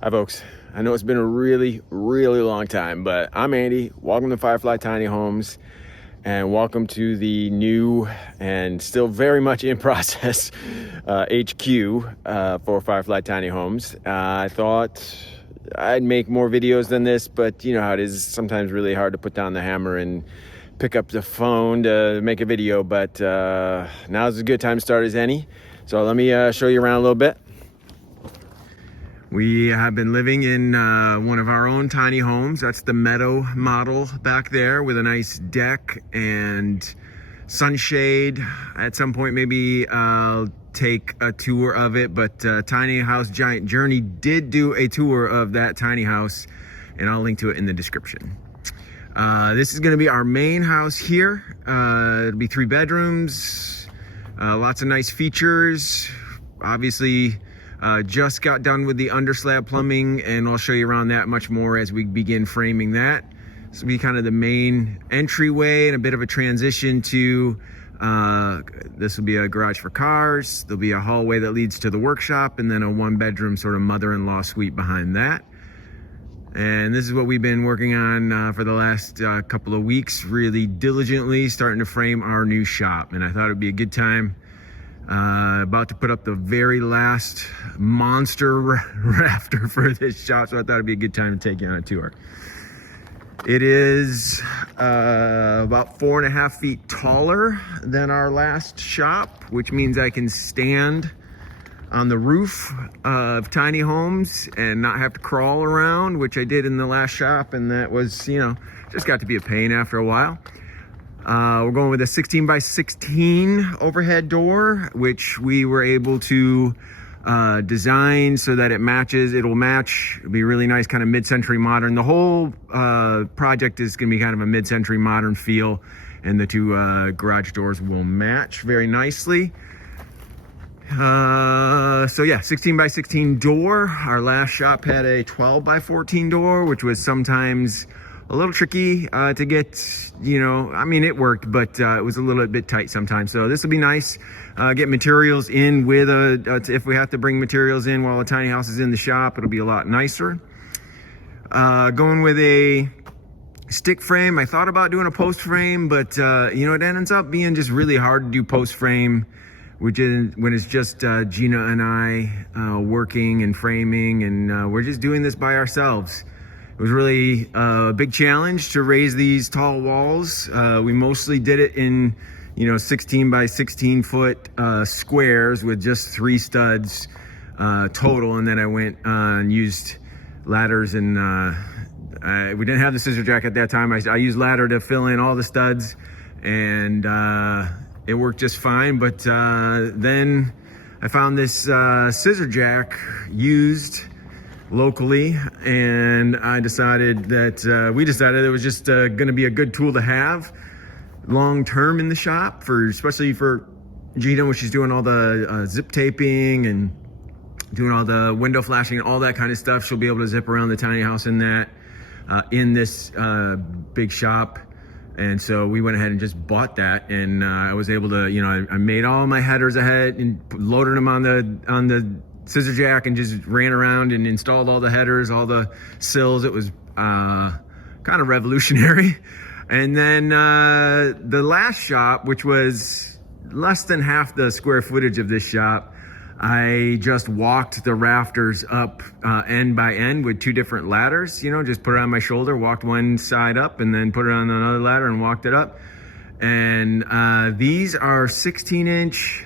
Hi folks, I know it's been a really long time, but I'm Andy. Welcome to Firefly Tiny Homes and welcome to the new and still very much in process HQ for Firefly Tiny Homes. I thought I'd make more videos than this, but you know how it is, sometimes really hard to put down the hammer and pick up the phone to make a video, but now's as good time to start as any. So let me show you around a little bit. We have been living in one of our own tiny homes. That's the Meadow model back there with a nice deck and sunshade. At some point, maybe I'll take a tour of it, but Tiny House Giant Journey did do a tour of that tiny house, and I'll link to it in the description. This is gonna be our main house here. It'll be 3 bedrooms, lots of nice features. Obviously, just got done with the underslab plumbing, and I'll show you around that much more as we begin framing that. This will be kind of the main entryway and a bit of a transition to, this will be a garage for cars. There'll be a hallway that leads to the workshop, and then a 1-bedroom sort of mother-in-law suite behind that. And this is what we've been working on for the last couple of weeks, really diligently starting to frame our new shop. And I thought it'd be a good time. About to put up the very last monster rafter for this shop, so I thought it'd be a good time to take you on a tour. It is about 4.5 feet taller than our last shop, which means I can stand on the roof of tiny homes and not have to crawl around, which I did in the last shop, and that was, you know, just got to be a pain after a while. We're going with a 16 by 16 overhead door, which we were able to design so that it matches. It'll match. It'll be really nice, kind of mid-century modern. The whole project is going to be kind of a mid-century modern feel, and the 2 garage doors will match very nicely. So yeah, 16 by 16 door. Our last shop had a 12 by 14 door, which was sometimes a little tricky to get, you know, I mean, it worked, but it was a little bit tight sometimes. So this will be nice. Get materials in with if we have to bring materials in while a tiny house is in the shop, it'll be a lot nicer. Going with a stick frame. I thought about doing a post frame, but you know, it ends up being just really hard to do post frame, which is when it's just Gina and I working and framing, and we're just doing this by ourselves. It was really a big challenge to raise these tall walls. We mostly did it in, you know, 16 by 16 foot squares with just 3 studs total. And then I went and used ladders, and we didn't have the scissor jack at that time. I used ladder to fill in all the studs, and it worked just fine. But then I found this scissor jack used locally, and I decided that we decided it was just going to be a good tool to have long term in the shop, especially for Gina when she's doing all the zip taping and doing all the window flashing and all that kind of stuff. She'll be able to zip around the tiny house in that in this big shop. And so we went ahead and just bought that, and I was able to, you know, I made all my headers ahead and loaded them on the scissor jack and just ran around and installed all the headers, all the sills. It was kind of revolutionary. And then the last shop, which was less than half the square footage of this shop, I just walked the rafters up end by end with 2 different ladders, you know, just put it on my shoulder, walked one side up, and then put it on another ladder and walked it up. And these are 16-inch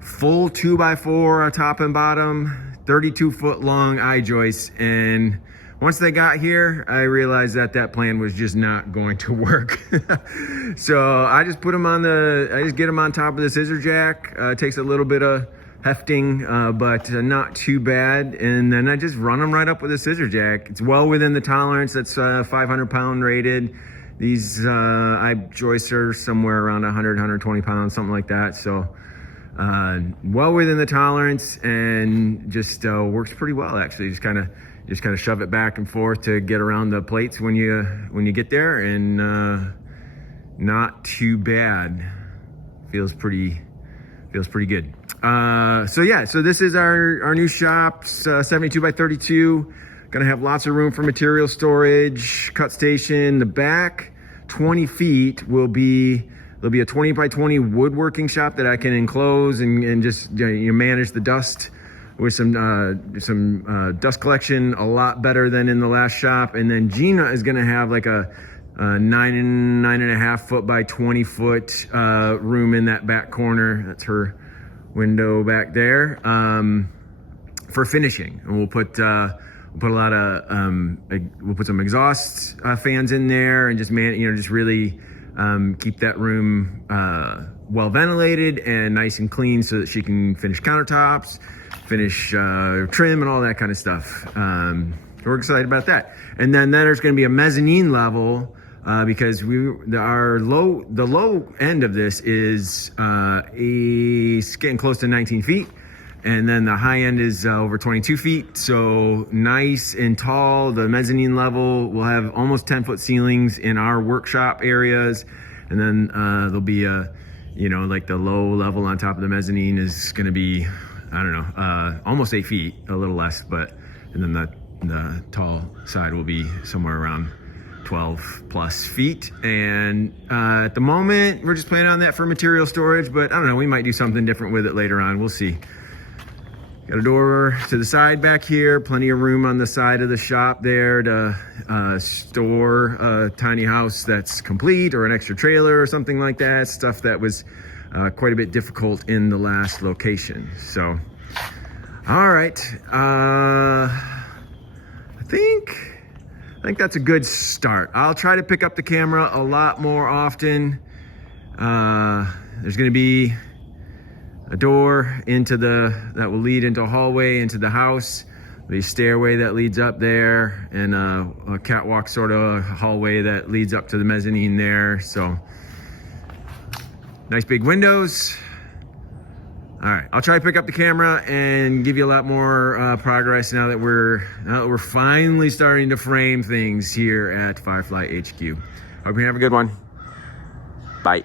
full 2x4 top and bottom, 32-foot long I-joists. And once they got here, I realized that plan was just not going to work. So I just put them I just get them on top of the scissor jack. It takes a little bit of hefting, but not too bad. And then I just run them right up with a scissor jack. It's well within the tolerance. That's 500 pound rated. These I-joists are somewhere around 100, 120 pounds, something like that. So well within the tolerance, and just works pretty well actually. Just kind of shove it back and forth to get around the plates when you get there, and not too bad. Feels pretty good. So yeah, so this is our new shop, 72 by 32. Gonna have lots of room for material storage, cut station. The back 20 feet will be, there'll be a 20 by 20 woodworking shop that I can enclose and just manage the dust with some dust collection a lot better than in the last shop. And then Gina is gonna have like a 9.5 foot by 20 foot room in that back corner. That's her window back there for finishing, and we'll put a lot of we'll put some exhaust fans in there and just just really keep that room well ventilated and nice and clean so that she can finish countertops, finish trim and all that kind of stuff. We're excited about that. And then there's going to be a mezzanine level because the low end of this is getting close to 19 feet. And then the high end is over 22 feet. So nice and tall. The mezzanine level will have almost 10-foot ceilings in our workshop areas. And then there'll be like the low level on top of the mezzanine is going to be, I don't know, almost 8 feet, a little less, and then the tall side will be somewhere around 12 plus feet. And at the moment, we're just planning on that for material storage, but I don't know, we might do something different with it later on. We'll see. Got a door to the side back here, plenty of room on the side of the shop there to store a tiny house that's complete or an extra trailer or something like that. Stuff that was quite a bit difficult in the last location. So, all right. I think that's a good start. I'll try to pick up the camera a lot more often. There's going to be a door that will lead into a hallway into the house, the stairway that leads up there, and a catwalk sort of hallway that leads up to the mezzanine there. So nice big windows. All right, I'll try to pick up the camera and give you a lot more progress now that we're finally starting to frame things here at Firefly HQ. Hope you have a good one. Bye.